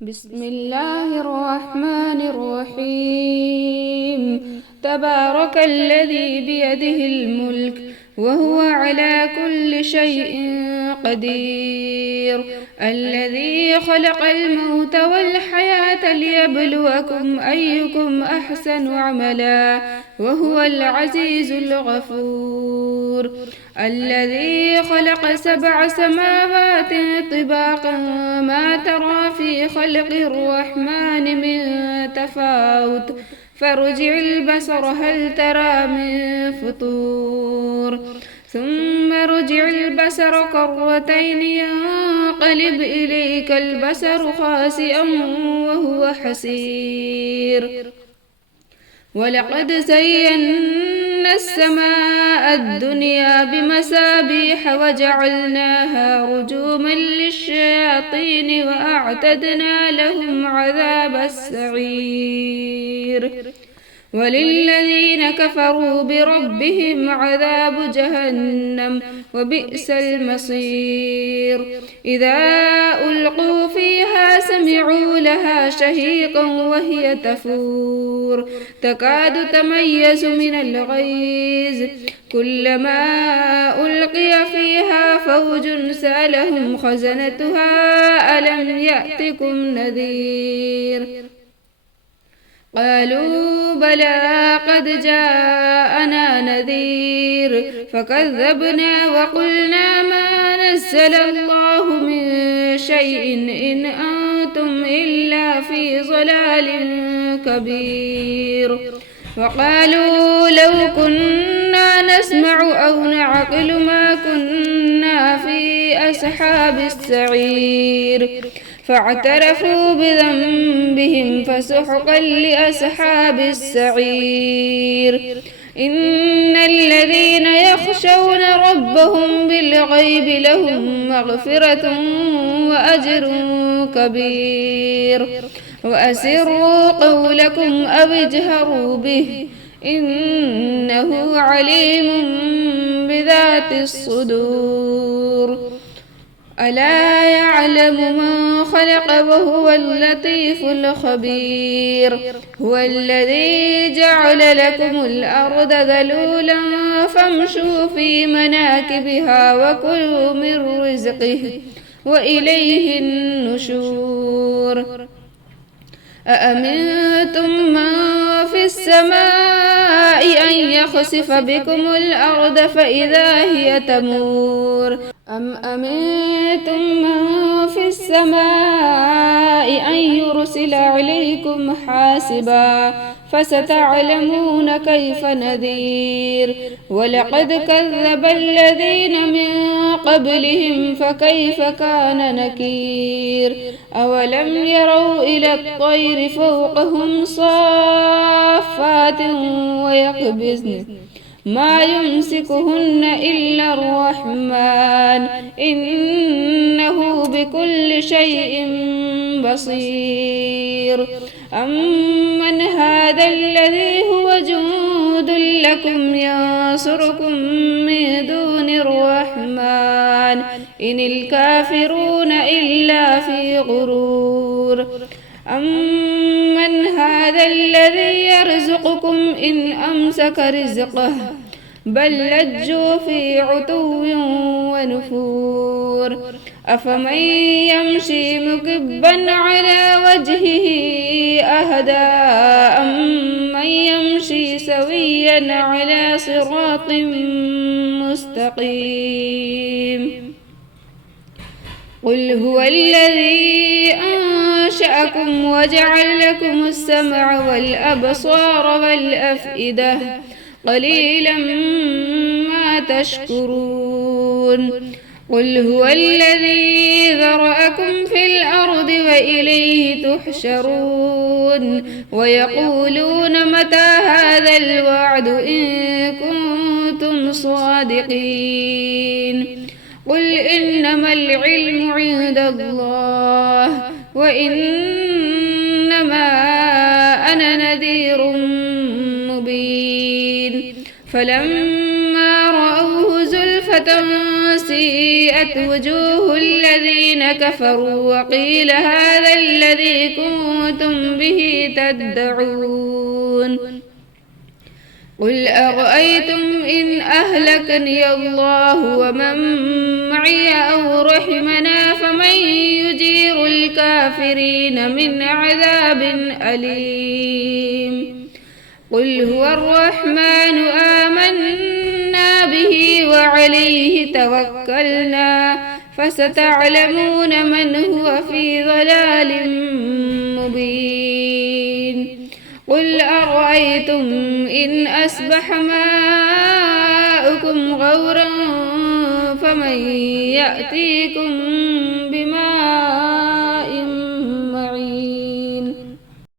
بسم الله الرحمن الرحيم. تبارك الذي بيده الملك وهو على كل شيء قدير، الذي خلق الموت والحياة ليبلوكم أيكم أحسن عملا وهو العزيز الغفور، الذي خلق 7 سماوات طباقا ما ترى في خلق الرحمن من تفاوت فارجع البصر هل ترى من فطور ثم ارجع البصر كرتين ينقلب إليك البصر خاسئا وهو حسير. ولقد زينا السماء الدنيا بمصابيح وجعلناها رجوما للشياطين وأعتدنا لهم عذاب السعير. وللذين كفروا بربهم عذاب جهنم وبئس المصير. إذا ألقوا فيها سمعوا لها شهيقا وهي تفور تكاد تميز من الغيظ كلما ألقي فيها فوج سألهم خزنتها ألم يأتكم نذير؟ قالوا بلى قد جاءنا نذير فكذبنا وقلنا ما نزل الله من شيء إن أنتم إلا في ضلال كبير. وقالوا لو كنا نسمع أو نعقل ما كنا في أصحاب السعير فاعترفوا بذنبهم فسحقا لأصحاب السعير. إن الذين يخشون ربهم بالغيب لهم مغفرة وأجر كبير. وأسروا قولكم أو اجهروا به إنه عليم بذات الصدور. ألا يعلم من خلق وهو اللطيف الخبير. هو الذي جعل لكم الأرض ذلولا فامشوا في مناكبها وكلوا من رزقه وإليه النشور. أأمنتم من في السماء أن يخسف بكم الأرض فإذا هي تمور أم أمنتم من في السماء أن يرسل عليكم حاسبا فستعلمون كيف نذير. ولقد كذب الذين من قبلهم فكيف كان نكير. أولم يروا إلى الطير فوقهم صافات ويقبضن ما يمسكهن إلا الرحمن إنه بكل شيء بصير. أمن هذا الذي هو جند لكم ينصركم من دون الرحمن إن الكافرون إلا في غرور. أمن هذا الذي يرزقكم إن أمسك رزقه بل لجوا في عتو ونفور. أفمن يمشي مكبا على وجهه أهدى أمن يمشي سويا على صراط مستقيم. قل هو الذي أنشأكم وجعل لكم السمع والأبصار والأفئدة قليلا ما تشكرون. قل هو الذي ذرأكم في الأرض وإليه تحشرون. ويقولون متى هذا الوعد إن كنتم صادقين. قل إنما العلم عند الله وإنما أنا نذير مبين. فلما رأوه زلفة سيئت وجوه الذين كفروا وقيل هذا الذي كنتم به تدعون قل أرأيتم إن أهلكني الله ومن معي أو رحمنا فمن يجير الكافرين من عذاب أليم قل هو الرحمن آمنا به وعليه توكلنا فستعلمون من هو في ضلال مبين قل أرأيتم إن أصبح ماؤكم غورا فمن يأتيكم